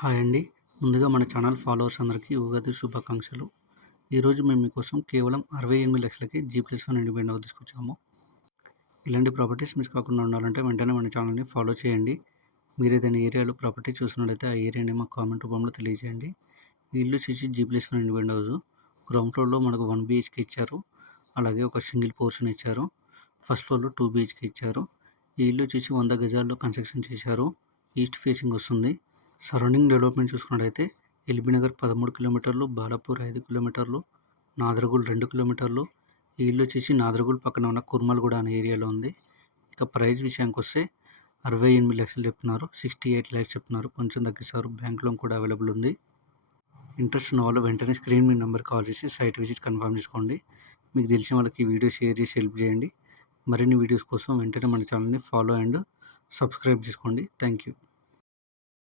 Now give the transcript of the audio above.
Hi అండి. ముందుగా మన ఛానల్ ఫాలోవర్స్ అందరికీ ఉగాది శుభాకాంక్షలు. ఈరోజు మేము మీకోసం కేవలం 68,00,000కి G+1 ఇండిపెండెంట్ హౌస్ తీసుకొచ్చాము. ఇలాంటి ప్రాపర్టీస్ మిస్ కాకుండా ఉండాలంటే వెంటనే మన ఛానల్‌ని ఫాలో చేయండి. మీరు ఏదైనా ఏరియాలో ప్రాపర్టీ చూసినట్లయితే ఆ ఏరియాని మాకు కామెంట్ రూపంలో తెలియజేయండి. ఈ ఇల్లు వచ్చేసి G+1 ఇండిపెండెంట్ హౌస్. గ్రౌండ్ ఫ్లోర్‌లో మనకు 1 BHK ఇచ్చారు. అలాగే ఒక సింగిల్ పోర్షన్ ఇచ్చారు. ఫస్ట్ ఫ్లోర్‌లో 2 BHK ఇచ్చారు. ఈ ఇల్లు వచ్చేసి 100 గజాల్లో కన్స్ట్రక్షన్ చేశారు. ఈస్ట్ ఫేసింగ్ వస్తుంది. సరౌండింగ్ డెవలప్మెంట్ చూసుకున్నట్టయితే ఎల్బీనగర్ 13 కిలోమీటర్లు, బాలాపూర్ 5 కిలోమీటర్లు, నాదరగూల్ 2 కిలోమీటర్లు. ఈ ఇల్లు వచ్చేసి నాదరగూల్ పక్కన ఉన్న కుర్మల్గూడ అనే ఏరియాలో ఉంది. ఇక ప్రైస్ విషయానికి వస్తే 68,00,000 చెప్తున్నారు. 68 lakhs చెప్తున్నారు. కొంచెం తగ్గిస్తారు. బ్యాంక్ లోన్ కూడా అవైలబుల్ ఉంది. ఇంట్రెస్ట్ ఉన్న వాళ్ళు వెంటనే స్క్రీన్ మీ నెంబర్ కాల్ చేసి సైట్ విజిట్ కన్ఫర్మ్ చేసుకోండి. మీకు తెలిసిన వాళ్ళకి ఈ వీడియో షేర్ చేసి హెల్ప్ చేయండి. మరిన్ని వీడియోస్ కోసం వెంటనే మన ఛానల్ని ఫాలో అండ్ సబ్స్క్రైబ్ చేసుకోండి. Thank you.